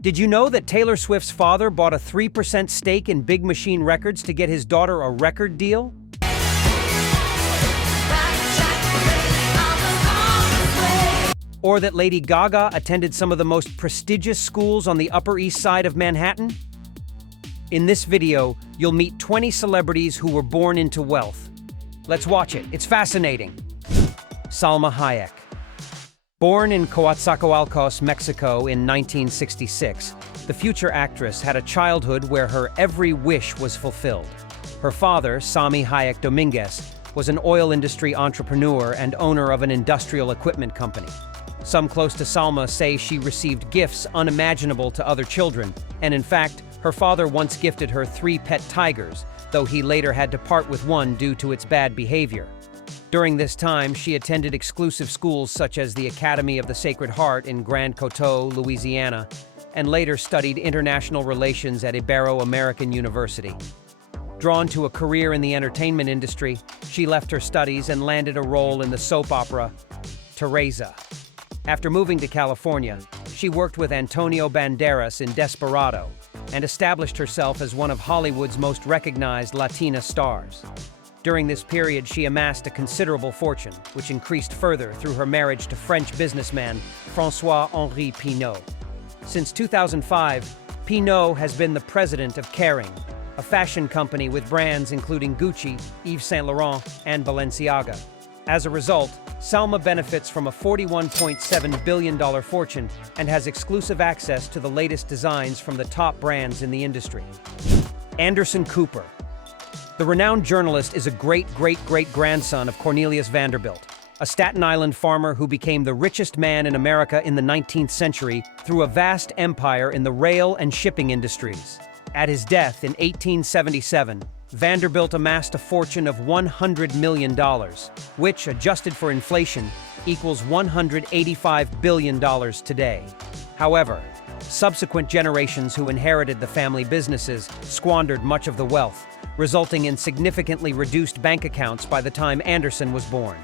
Did you know that Taylor Swift's father bought a 3% stake in Big Machine Records to get his daughter a record deal? Or that Lady Gaga attended some of the most prestigious schools on the Upper East Side of Manhattan? In this video, you'll meet 20 celebrities who were born into wealth. Let's watch it. It's fascinating. Salma Hayek. Born in Coatzacoalcos, Mexico in 1966, the future actress had a childhood where her every wish was fulfilled. Her father, Sami Hayek Dominguez, was an oil industry entrepreneur and owner of an industrial equipment company. Some close to Salma say she received gifts unimaginable to other children, and in fact, her father once gifted her 3 pet tigers, though he later had to part with one due to its bad behavior. During this time, she attended exclusive schools such as the Academy of the Sacred Heart in Grand Coteau, Louisiana, and later studied international relations at Ibero-American University. Drawn to a career in the entertainment industry, she left her studies and landed a role in the soap opera Teresa. After moving to California, she worked with Antonio Banderas in Desperado and established herself as one of Hollywood's most recognized Latina stars. During this period, she amassed a considerable fortune, which increased further through her marriage to French businessman François-Henri Pinault. Since 2005, Pinault has been the president of Kering, a fashion company with brands including Gucci, Yves Saint Laurent, and Balenciaga. As a result, Salma benefits from a $41.7 billion fortune and has exclusive access to the latest designs from the top brands in the industry. Anderson Cooper. The renowned journalist is a great-great-great-grandson of Cornelius Vanderbilt, a Staten Island farmer who became the richest man in America in the 19th century through a vast empire in the rail and shipping industries. At his death in 1877, Vanderbilt amassed a fortune of $100 million, which, adjusted for inflation, equals $185 billion today. However, subsequent generations who inherited the family businesses squandered much of the wealth, resulting in significantly reduced bank accounts by the time Anderson was born.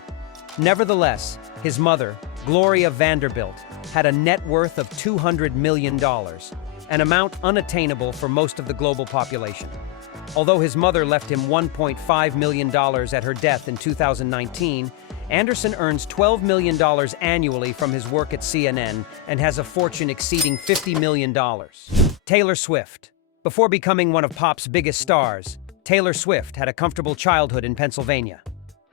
Nevertheless, his mother, Gloria Vanderbilt, had a net worth of $200 million, an amount unattainable for most of the global population. Although his mother left him $1.5 million at her death in 2019, Anderson earns $12 million annually from his work at CNN and has a fortune exceeding $50 million. Taylor Swift. Before becoming one of pop's biggest stars, Taylor Swift had a comfortable childhood in Pennsylvania.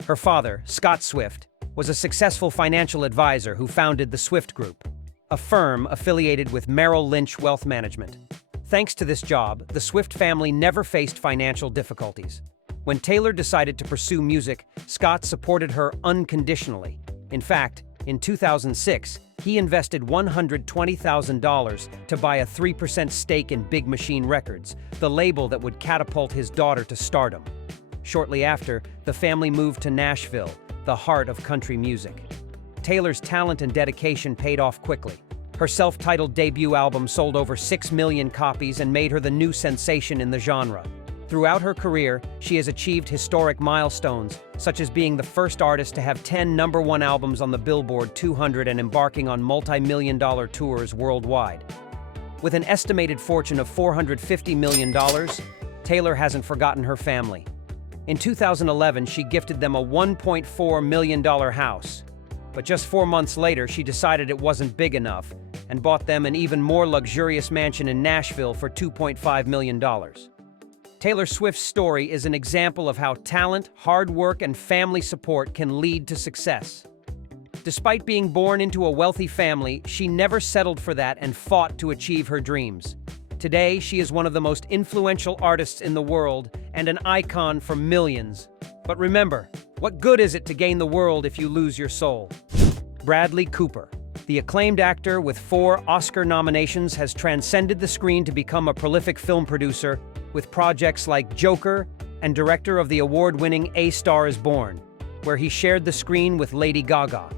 Her father, Scott Swift, was a successful financial advisor who founded the Swift Group, a firm affiliated with Merrill Lynch Wealth Management. Thanks to this job, the Swift family never faced financial difficulties. When Taylor decided to pursue music, Scott supported her unconditionally. In fact, in 2006, he invested $120,000 to buy a 3% stake in Big Machine Records, the label that would catapult his daughter to stardom. Shortly after, the family moved to Nashville, the heart of country music. Taylor's talent and dedication paid off quickly. Her self-titled debut album sold over 6 million copies and made her the new sensation in the genre. Throughout her career, she has achieved historic milestones, such as being the first artist to have 10 #1 albums on the Billboard 200 and embarking on multi-million-dollar tours worldwide. With an estimated fortune of $450 million, Taylor hasn't forgotten her family. In 2011, she gifted them a $1.4 million house. But just 4 months later, she decided it wasn't big enough and bought them an even more luxurious mansion in Nashville for $2.5 million. Taylor Swift's story is an example of how talent, hard work, and family support can lead to success. Despite being born into a wealthy family, she never settled for that and fought to achieve her dreams. Today, she is one of the most influential artists in the world and an icon for millions. But remember, what good is it to gain the world if you lose your soul? Bradley Cooper. The acclaimed actor with 4 Oscar nominations has transcended the screen to become a prolific film producer with projects like Joker and director of the award-winning A Star is Born, where he shared the screen with Lady Gaga.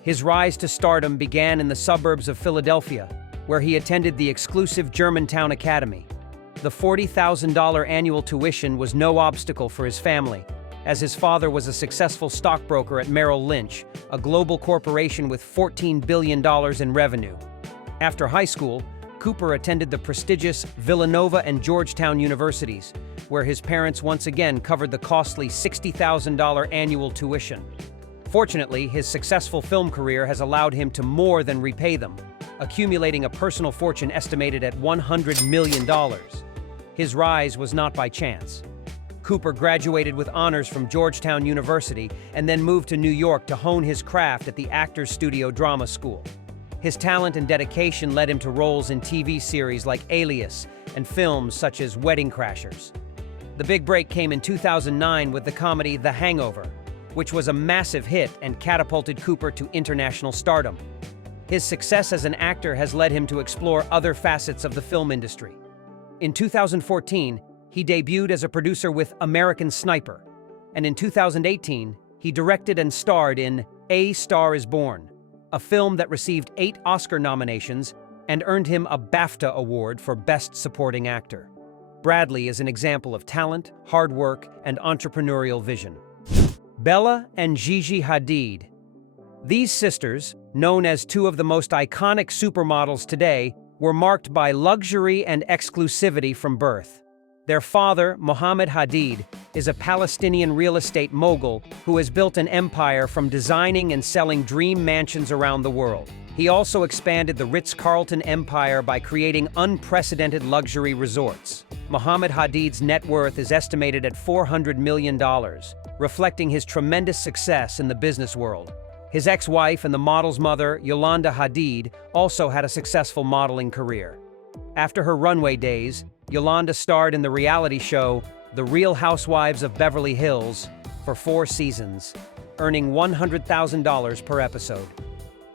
His rise to stardom began in the suburbs of Philadelphia, where he attended the exclusive Germantown Academy. The $40,000 annual tuition was no obstacle for his family, as his father was a successful stockbroker at Merrill Lynch, a global corporation with $14 billion in revenue. After high school, Cooper attended the prestigious Villanova and Georgetown universities, where his parents once again covered the costly $60,000 annual tuition. Fortunately, his successful film career has allowed him to more than repay them, accumulating a personal fortune estimated at $100 million. His rise was not by chance. Cooper graduated with honors from Georgetown University and then moved to New York to hone his craft at the Actors Studio Drama School. His talent and dedication led him to roles in TV series like Alias and films such as Wedding Crashers. The big break came in 2009 with the comedy The Hangover, which was a massive hit and catapulted Cooper to international stardom. His success as an actor has led him to explore other facets of the film industry. In 2014, he debuted as a producer with American Sniper, and in 2018, he directed and starred in A Star is Born, a film that received 8 Oscar nominations and earned him a BAFTA award for Best Supporting Actor. Bradley is an example of talent, hard work, and entrepreneurial vision. Bella and Gigi Hadid. These sisters, known as two of the most iconic supermodels today, were marked by luxury and exclusivity from birth. Their father, Mohammed Hadid, is a Palestinian real estate mogul who has built an empire from designing and selling dream mansions around the world. He also expanded the Ritz-Carlton empire by creating unprecedented luxury resorts. Mohammed Hadid's net worth is estimated at $400 million, reflecting his tremendous success in the business world. His ex-wife and the model's mother, Yolanda Hadid, also had a successful modeling career. After her runway days, Yolanda starred in the reality show The Real Housewives of Beverly Hills for 4 seasons, earning $100,000 per episode.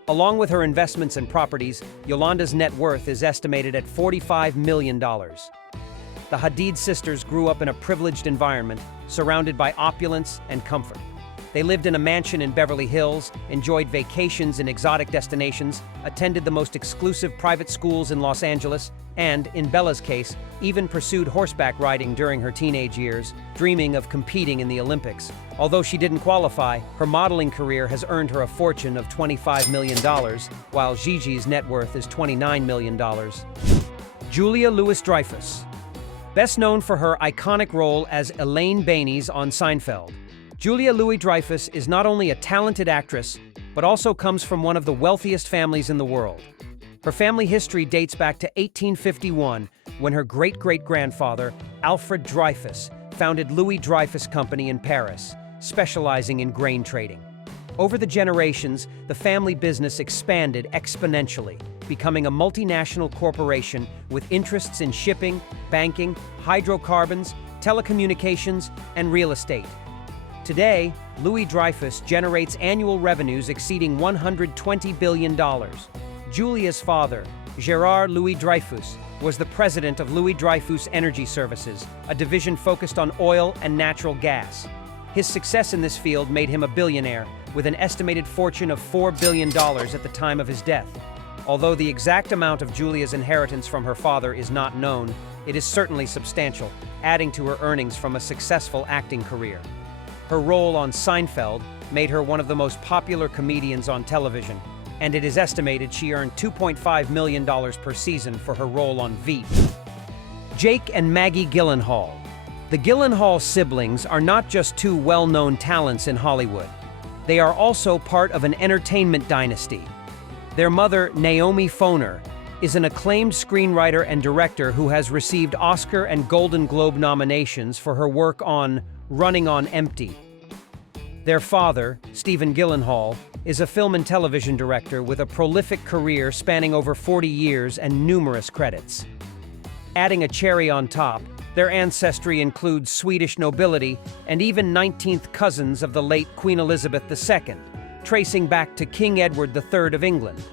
Along with her investments and properties, Yolanda's net worth is estimated at $45 million. The Hadid sisters grew up in a privileged environment, surrounded by opulence and comfort. They lived in a mansion in Beverly Hills, enjoyed vacations in exotic destinations, attended the most exclusive private schools in Los Angeles, and, in Bella's case, even pursued horseback riding during her teenage years, dreaming of competing in the Olympics. Although she didn't qualify, her modeling career has earned her a fortune of $25 million, while Gigi's net worth is $29 million. Julia Louis-Dreyfus. Best known for her iconic role as Elaine Baines on Seinfeld, Julia Louis-Dreyfus is not only a talented actress, but also comes from one of the wealthiest families in the world. Her family history dates back to 1851, when her great-great-grandfather, Alfred Dreyfus, founded Louis-Dreyfus Company in Paris, specializing in grain trading. Over the generations, the family business expanded exponentially, becoming a multinational corporation with interests in shipping, banking, hydrocarbons, telecommunications, and real estate. Today, Louis-Dreyfus generates annual revenues exceeding $120 billion. Julia's father, Gérard Louis-Dreyfus, was the president of Louis-Dreyfus Energy Services, a division focused on oil and natural gas. His success in this field made him a billionaire, with an estimated fortune of $4 billion at the time of his death. Although the exact amount of Julia's inheritance from her father is not known, it is certainly substantial, adding to her earnings from a successful acting career. Her role on Seinfeld made her one of the most popular comedians on television, and it is estimated she earned $2.5 million per season for her role on Veep. Jake and Maggie Gyllenhaal. The Gyllenhaal siblings are not just two well-known talents in Hollywood. They are also part of an entertainment dynasty. Their mother, Naomi Foner, is an acclaimed screenwriter and director who has received Oscar and Golden Globe nominations for her work on Running on Empty. Their father, Stephen Gyllenhaal, is a film and television director with a prolific career spanning over 40 years and numerous credits. Adding a cherry on top, their ancestry includes Swedish nobility and even 19th cousins of the late Queen Elizabeth II, tracing back to King Edward III of England.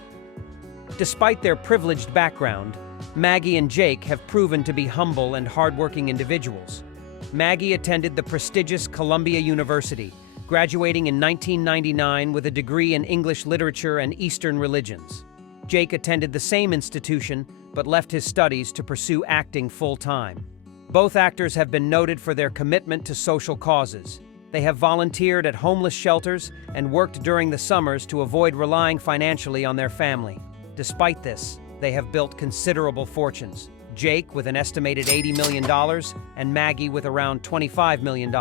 Despite their privileged background, Maggie and Jake have proven to be humble and hardworking individuals. Maggie attended the prestigious Columbia University, graduating in 1999 with a degree in English literature and Eastern religions. Jake attended the same institution, but left his studies to pursue acting full-time. Both actors have been noted for their commitment to social causes. They have volunteered at homeless shelters and worked during the summers to avoid relying financially on their family. Despite this, they have built considerable fortunes. Jake with an estimated $80 million and Maggie with around $25 million.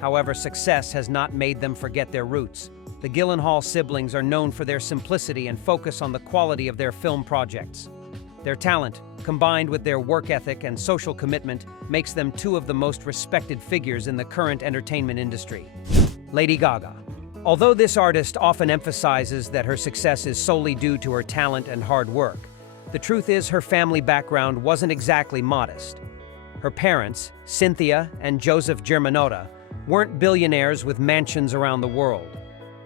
However, success has not made them forget their roots. The Gyllenhaal siblings are known for their simplicity and focus on the quality of their film projects. Their talent, combined with their work ethic and social commitment, makes them two of the most respected figures in the current entertainment industry. Lady Gaga. Although this artist often emphasizes that her success is solely due to her talent and hard work, the truth is her family background wasn't exactly modest. Her parents, Cynthia and Joseph Germanotta, weren't billionaires with mansions around the world,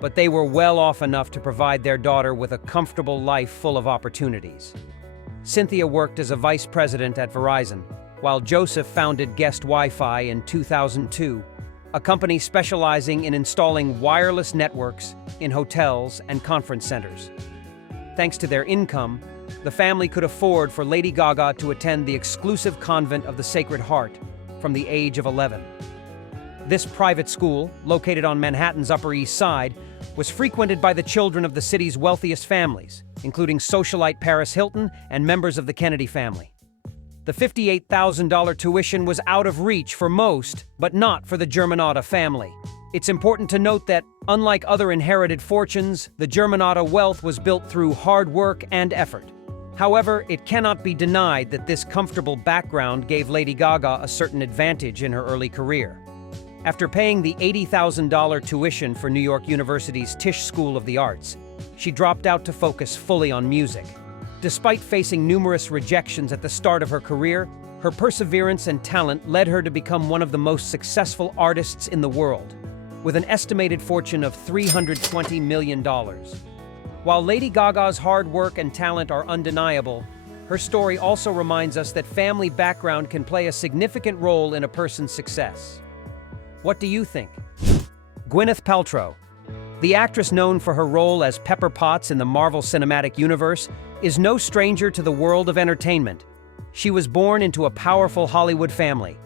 but they were well off enough to provide their daughter with a comfortable life full of opportunities. Cynthia worked as a vice president at Verizon, while Joseph founded Guest Wi-Fi in 2002, a company specializing in installing wireless networks in hotels and conference centers. Thanks to their income, the family could afford for Lady Gaga to attend the exclusive convent of the Sacred Heart from the age of 11. This private school, located on Manhattan's Upper East Side, was frequented by the children of the city's wealthiest families, including socialite Paris Hilton and members of the Kennedy family. The $58,000 tuition was out of reach for most, but not for the Germanotta family. It's important to note that, unlike other inherited fortunes, the Germanotta wealth was built through hard work and effort. However, it cannot be denied that this comfortable background gave Lady Gaga a certain advantage in her early career. After paying the $80,000 tuition for New York University's Tisch School of the Arts, she dropped out to focus fully on music. Despite facing numerous rejections at the start of her career, her perseverance and talent led her to become one of the most successful artists in the world, with an estimated fortune of $320 million. While Lady Gaga's hard work and talent are undeniable, her story also reminds us that family background can play a significant role in a person's success. What do you think? Gwyneth Paltrow. The actress known for her role as Pepper Potts in the Marvel Cinematic Universe is no stranger to the world of entertainment. She was born into a powerful Hollywood family.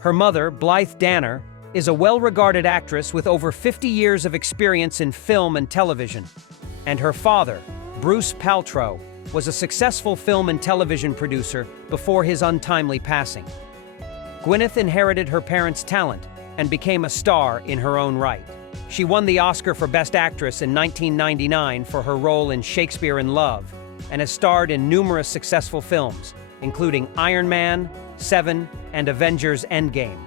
Her mother, Blythe Danner, is a well-regarded actress with over 50 years of experience in film and television. And her father, Bruce Paltrow, was a successful film and television producer before his untimely passing. Gwyneth inherited her parents' talent and became a star in her own right. She won the Oscar for Best Actress in 1999 for her role in Shakespeare in Love, and has starred in numerous successful films, including Iron Man, Seven, and Avengers Endgame.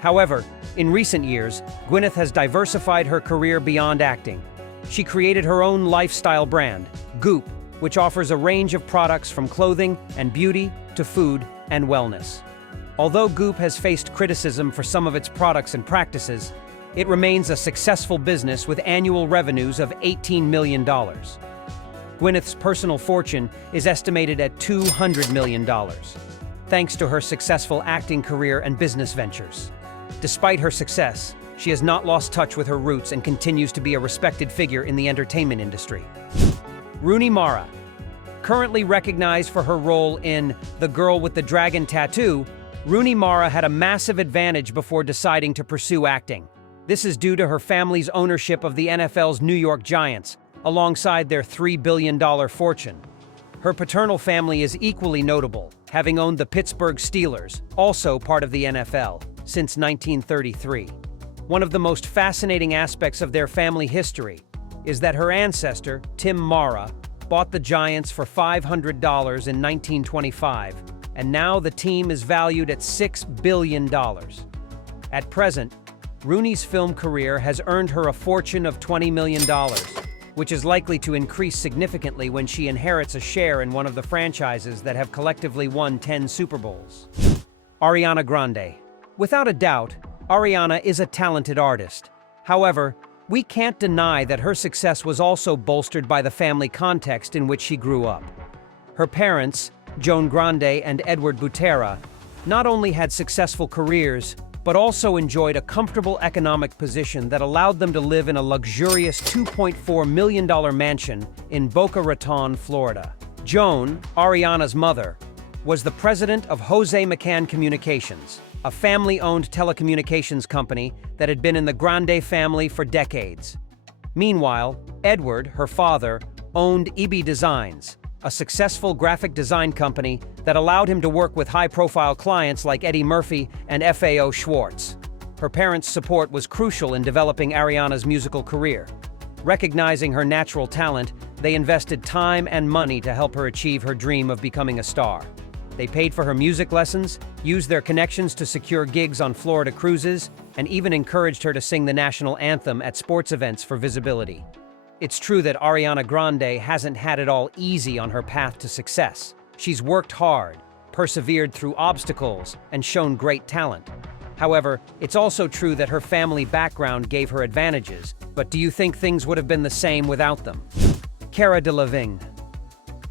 However, in recent years, Gwyneth has diversified her career beyond acting. She created her own lifestyle brand, Goop, which offers a range of products from clothing and beauty to food and wellness. Although Goop has faced criticism for some of its products and practices, it remains a successful business with annual revenues of $18 million. Gwyneth's personal fortune is estimated at $200 million, thanks to her successful acting career and business ventures. Despite her success, she has not lost touch with her roots and continues to be a respected figure in the entertainment industry. Rooney Mara. Currently recognized for her role in The Girl with the Dragon Tattoo, Rooney Mara had a massive advantage before deciding to pursue acting. This is due to her family's ownership of the NFL's New York Giants, alongside their $3 billion fortune. Her paternal family is equally notable, having owned the Pittsburgh Steelers, also part of the NFL, since 1933. One of the most fascinating aspects of their family history is that her ancestor, Tim Mara, bought the Giants for $500 in 1925, and now the team is valued at $6 billion. At present, Rooney's film career has earned her a fortune of $20 million, which is likely to increase significantly when she inherits a share in one of the franchises that have collectively won 10 Super Bowls. Ariana Grande. Without a doubt, Ariana is a talented artist. However, we can't deny that her success was also bolstered by the family context in which she grew up. Her parents, Joan Grande and Edward Butera, not only had successful careers, but also enjoyed a comfortable economic position that allowed them to live in a luxurious $2.4 million mansion in Boca Raton, Florida. Joan, Ariana's mother, was the president of Jose McCann Communications, a family-owned telecommunications company that had been in the Grande family for decades. Meanwhile, Edward, her father, owned EB Designs, a successful graphic design company that allowed him to work with high-profile clients like Eddie Murphy and FAO Schwartz. Her parents' support was crucial in developing Ariana's musical career. Recognizing her natural talent, they invested time and money to help her achieve her dream of becoming a star. They paid for her music lessons, used their connections to secure gigs on Florida cruises, and even encouraged her to sing the national anthem at sports events for visibility. It's true that Ariana Grande hasn't had it all easy on her path to success. She's worked hard, persevered through obstacles, and shown great talent. However, it's also true that her family background gave her advantages, but do you think things would have been the same without them? Cara Delevingne.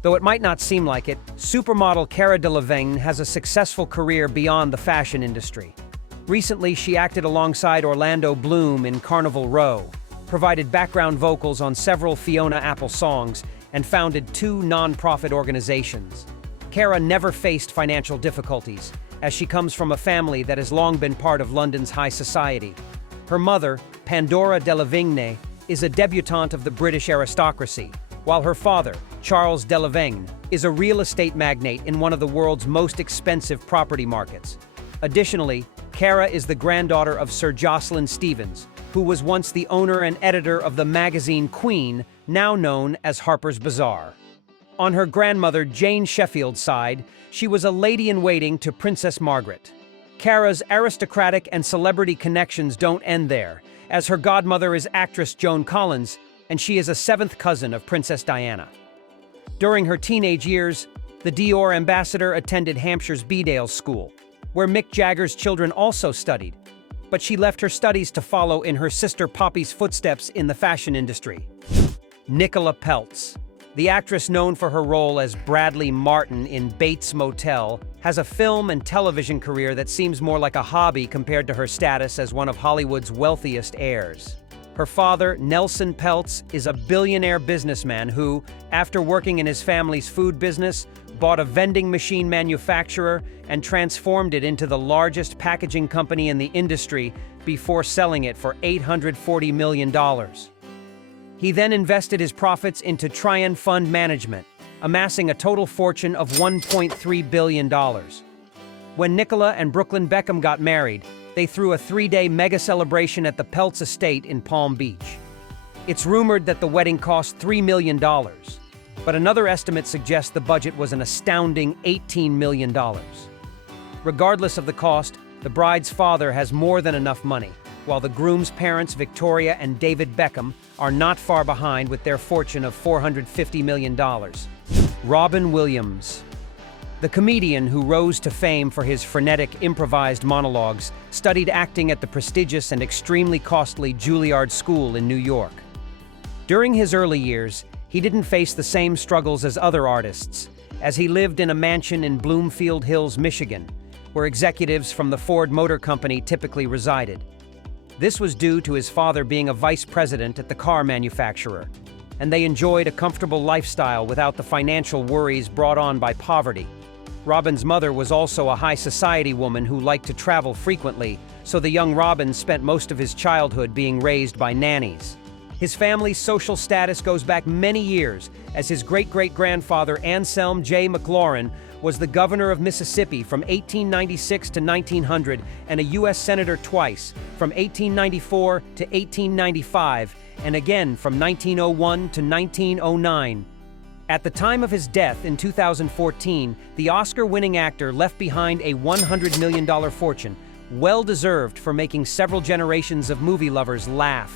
Though it might not seem like it, supermodel Cara Delevingne has a successful career beyond the fashion industry. Recently, she acted alongside Orlando Bloom in Carnival Row, provided background vocals on several Fiona Apple songs, and founded 2 non-profit organizations. Cara never faced financial difficulties, as she comes from a family that has long been part of London's high society. Her mother, Pandora Delevingne, is a debutante of the British aristocracy, while her father, Charles Delevingne, is a real estate magnate in one of the world's most expensive property markets. Additionally, Cara is the granddaughter of Sir Jocelyn Stevens, who was once the owner and editor of the magazine Queen, now known as Harper's Bazaar. On her grandmother Jane Sheffield's side, she was a lady-in-waiting to Princess Margaret. Cara's aristocratic and celebrity connections don't end there, as her godmother is actress Joan Collins, and she is a 7th cousin of Princess Diana. During her teenage years, the Dior ambassador attended Hampshire's Bedales School, where Mick Jagger's children also studied, but she left her studies to follow in her sister Poppy's footsteps in the fashion industry. Nicola Peltz. The actress known for her role as Bradley Martin in Bates Motel has a film and television career that seems more like a hobby compared to her status as one of Hollywood's wealthiest heirs. Her father, Nelson Peltz, is a billionaire businessman who, after working in his family's food business, bought a vending machine manufacturer and transformed it into the largest packaging company in the industry before selling it for $840 million. He then invested his profits into Trian Fund Management, amassing a total fortune of $1.3 billion. When Nicola and Brooklyn Beckham got married, they threw a 3-day mega celebration at the Peltz estate in Palm Beach. It's rumored that the wedding cost $3 million, but another estimate suggests the budget was an astounding $18 million. Regardless of the cost, the bride's father has more than enough money, while the groom's parents, Victoria and David Beckham, are not far behind with their fortune of $450 million. Robin Williams. The comedian who rose to fame for his frenetic, improvised monologues studied acting at the prestigious and extremely costly Juilliard School in New York. During his early years, he didn't face the same struggles as other artists, as he lived in a mansion in Bloomfield Hills, Michigan, where executives from the Ford Motor Company typically resided. This was due to his father being a vice president at the car manufacturer, and they enjoyed a comfortable lifestyle without the financial worries brought on by poverty. Robin's mother was also a high society woman who liked to travel frequently, so the young Robin spent most of his childhood being raised by nannies. His family's social status goes back many years, as his great-great-grandfather Anselm J. McLaurin was the governor of Mississippi from 1896 to 1900 and a U.S. senator twice, from 1894 to 1895, and again from 1901 to 1909. At the time of his death in 2014, the Oscar-winning actor left behind a $100 million fortune, well-deserved for making several generations of movie lovers laugh.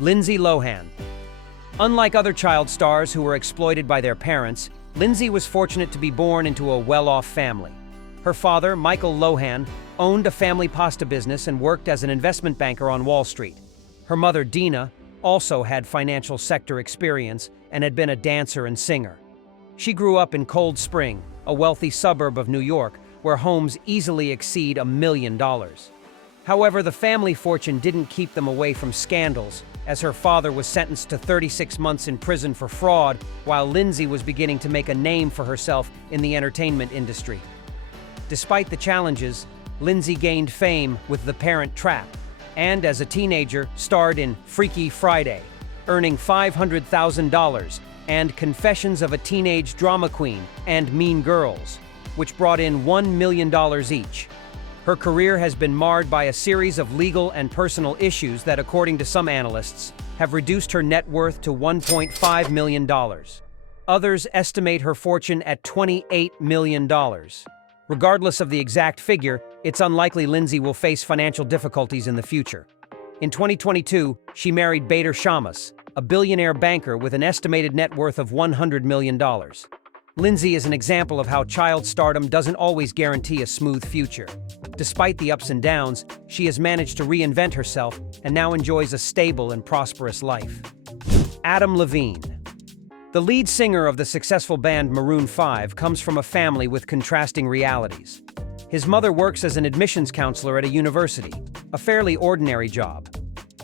Lindsay Lohan. Unlike other child stars who were exploited by their parents, Lindsay was fortunate to be born into a well-off family. Her father, Michael Lohan, owned a family pasta business and worked as an investment banker on Wall Street. Her mother, Dina, also had financial sector experience and had been a dancer and singer. She grew up in Cold Spring, a wealthy suburb of New York, where homes easily exceed $1 million. However, the family fortune didn't keep them away from scandals, as her father was sentenced to 36 months in prison for fraud, while Lindsay was beginning to make a name for herself in the entertainment industry. Despite the challenges, Lindsay gained fame with The Parent Trap, and as a teenager starred in Freaky Friday, earning $500,000 and Confessions of a Teenage Drama Queen and Mean Girls, which brought in $1 million each. Her career has been marred by a series of legal and personal issues that, according to some analysts, have reduced her net worth to $1.5 million. Others estimate her fortune at $28 million. Regardless of the exact figure, it's unlikely Lindsay will face financial difficulties in the future. In 2022, she married Bader Shammas, a billionaire banker with an estimated net worth of $100 million. Lindsay is an example of how child stardom doesn't always guarantee a smooth future. Despite the ups and downs, she has managed to reinvent herself and now enjoys a stable and prosperous life. Adam Levine. The lead singer of the successful band Maroon 5 comes from a family with contrasting realities. His mother works as an admissions counselor at a university, a fairly ordinary job.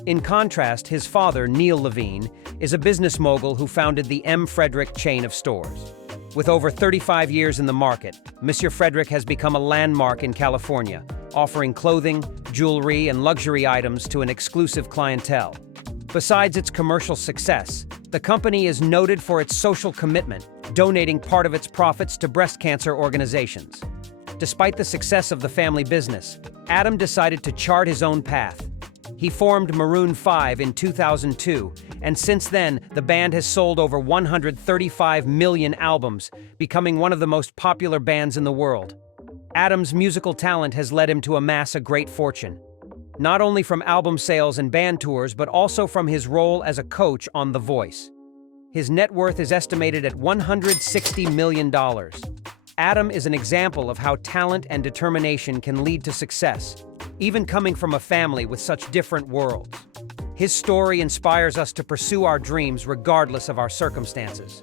In contrast, his father, Neil Levine, is a business mogul who founded the M. Frederick chain of stores. With over 35 years in the market, Monsieur Frederick has become a landmark in California, offering clothing, jewelry, and luxury items to an exclusive clientele. Besides its commercial success, the company is noted for its social commitment, donating part of its profits to breast cancer organizations. Despite the success of the family business, Adam decided to chart his own path. He formed Maroon 5 in 2002, and since then, the band has sold over 135 million albums, becoming one of the most popular bands in the world. Adam's musical talent has led him to amass a great fortune, not only from album sales and band tours, but also from his role as a coach on The Voice. His net worth is estimated at $160 million. Adam is an example of how talent and determination can lead to success, even coming from a family with such different worlds. His story inspires us to pursue our dreams regardless of our circumstances.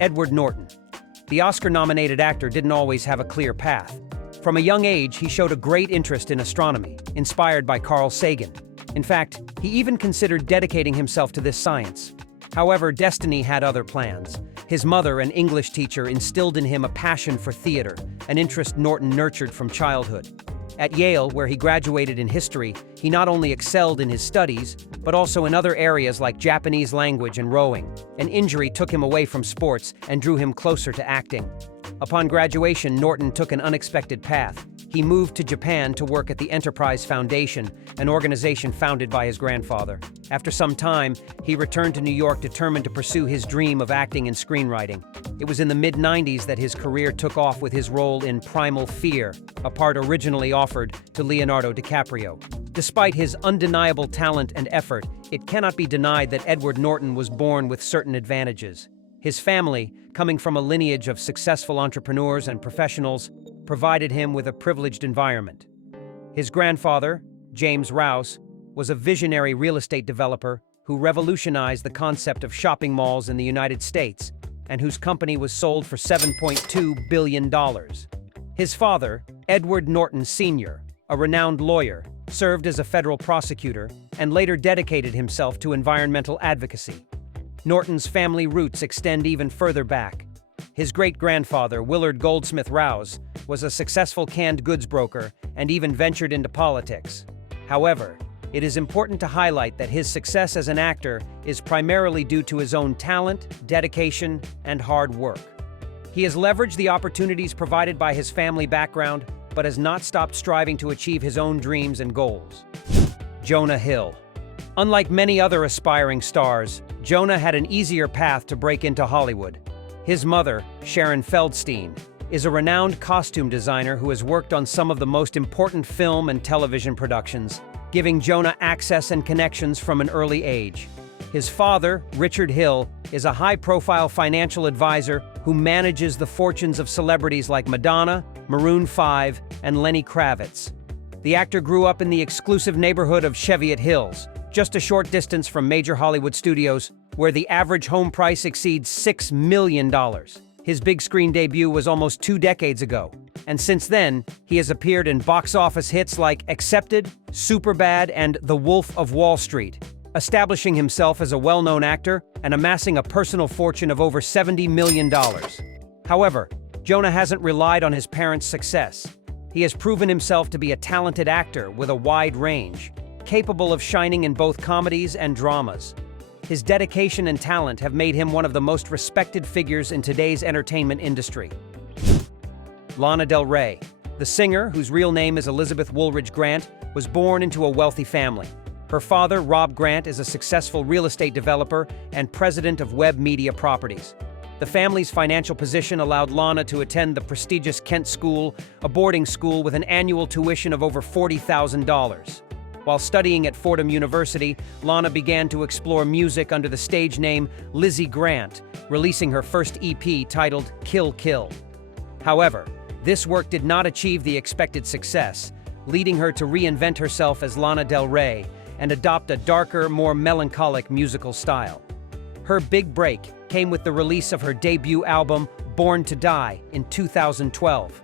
Edward Norton. The Oscar-nominated actor didn't always have a clear path. From a young age, he showed a great interest in astronomy, inspired by Carl Sagan. In fact, he even considered dedicating himself to this science. However, destiny had other plans. His mother, an English teacher, instilled in him a passion for theater, an interest Norton nurtured from childhood. At Yale, where he graduated in history, he not only excelled in his studies, but also in other areas like Japanese language and rowing. An injury took him away from sports and drew him closer to acting. Upon graduation, Norton took an unexpected path. He moved to Japan to work at the Enterprise Foundation, an organization founded by his grandfather. After some time, he returned to New York determined to pursue his dream of acting and screenwriting. It was in the mid-90s that his career took off with his role in Primal Fear, a part originally offered to Leonardo DiCaprio. Despite his undeniable talent and effort, it cannot be denied that Edward Norton was born with certain advantages. His family, coming from a lineage of successful entrepreneurs and professionals, provided him with a privileged environment. His grandfather, James Rouse, was a visionary real estate developer who revolutionized the concept of shopping malls in the United States and whose company was sold for $7.2 billion. His father, Edward Norton Sr., a renowned lawyer, served as a federal prosecutor and later dedicated himself to environmental advocacy. Norton's family roots extend even further back. His great-grandfather, Willard Goldsmith Rouse, was a successful canned goods broker and even ventured into politics. However, it is important to highlight that his success as an actor is primarily due to his own talent, dedication, and hard work. He has leveraged the opportunities provided by his family background, but has not stopped striving to achieve his own dreams and goals. Jonah Hill. Unlike many other aspiring stars, Jonah had an easier path to break into Hollywood. His mother, Sharon Feldstein, is a renowned costume designer who has worked on some of the most important film and television productions, giving Jonah access and connections from an early age. His father, Richard Hill, is a high-profile financial advisor who manages the fortunes of celebrities like Madonna, Maroon 5, and Lenny Kravitz. The actor grew up in the exclusive neighborhood of Cheviot Hills, just a short distance from major Hollywood studios, where the average home price exceeds $6 million. His big screen debut was almost 2 decades ago, and since then, he has appeared in box office hits like Accepted, Superbad, and The Wolf of Wall Street, establishing himself as a well-known actor and amassing a personal fortune of over $70 million. However, Jonah hasn't relied on his parents' success. He has proven himself to be a talented actor with a wide range, capable of shining in both comedies and dramas. His dedication and talent have made him one of the most respected figures in today's entertainment industry. Lana Del Rey. The singer, whose real name is Elizabeth Woolridge Grant, was born into a wealthy family. Her father, Rob Grant, is a successful real estate developer and president of Webb Media Properties. The family's financial position allowed Lana to attend the prestigious Kent School, a boarding school with an annual tuition of over $40,000. While studying at Fordham University, Lana began to explore music under the stage name Lizzie Grant, releasing her first EP titled Kill Kill. However, this work did not achieve the expected success, leading her to reinvent herself as Lana Del Rey and adopt a darker, more melancholic musical style. Her big break came with the release of her debut album, Born to Die, in 2012.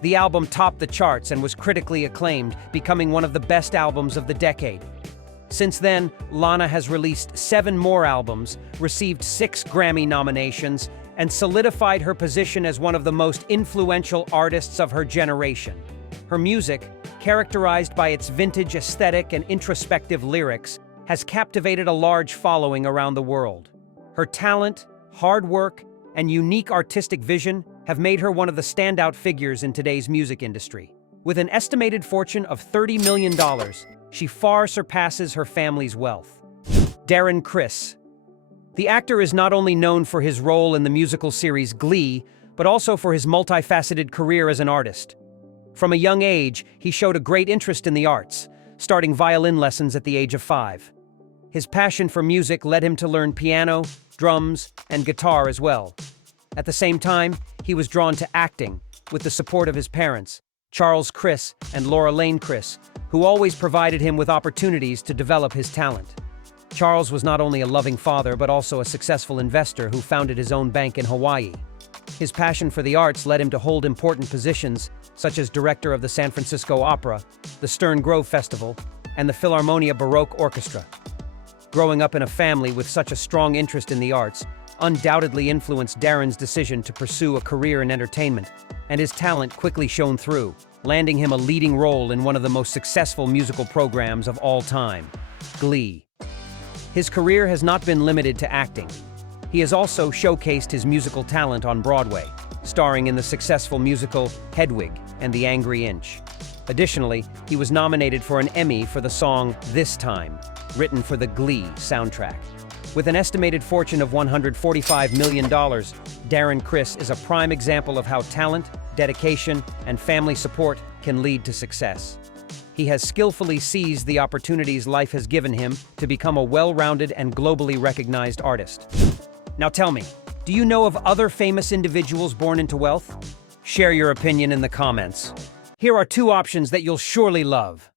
The album topped the charts and was critically acclaimed, becoming one of the best albums of the decade. Since then, Lana has released 7 more albums, received 6 Grammy nominations, and solidified her position as one of the most influential artists of her generation. Her music, characterized by its vintage aesthetic and introspective lyrics, has captivated a large following around the world. Her talent, hard work, and unique artistic vision have made her one of the standout figures in today's music industry. With an estimated fortune of $30 million, she far surpasses her family's wealth. Darren Criss. The actor is not only known for his role in the musical series Glee, but also for his multifaceted career as an artist. From a young age, he showed a great interest in the arts, starting violin lessons at the age of 5. His passion for music led him to learn piano, drums, and guitar as well. At the same time, he was drawn to acting, with the support of his parents, Charles Criss and Laura Lane Criss, who always provided him with opportunities to develop his talent. Charles was not only a loving father but also a successful investor who founded his own bank in Hawaii. His passion for the arts led him to hold important positions, such as director of the San Francisco Opera, the Stern Grove Festival, and the Philharmonia Baroque Orchestra. Growing up in a family with such a strong interest in the arts undoubtedly influenced Darren's decision to pursue a career in entertainment, and his talent quickly shone through, landing him a leading role in one of the most successful musical programs of all time, Glee. His career has not been limited to acting. He has also showcased his musical talent on Broadway, starring in the successful musical Hedwig and the Angry Inch. Additionally, he was nominated for an Emmy for the song This Time, written for the Glee soundtrack. With an estimated fortune of $145 million, Darren Criss is a prime example of how talent, dedication, and family support can lead to success. He has skillfully seized the opportunities life has given him to become a well-rounded and globally recognized artist. Now tell me, do you know of other famous individuals born into wealth? Share your opinion in the comments. Here are 2 options that you'll surely love.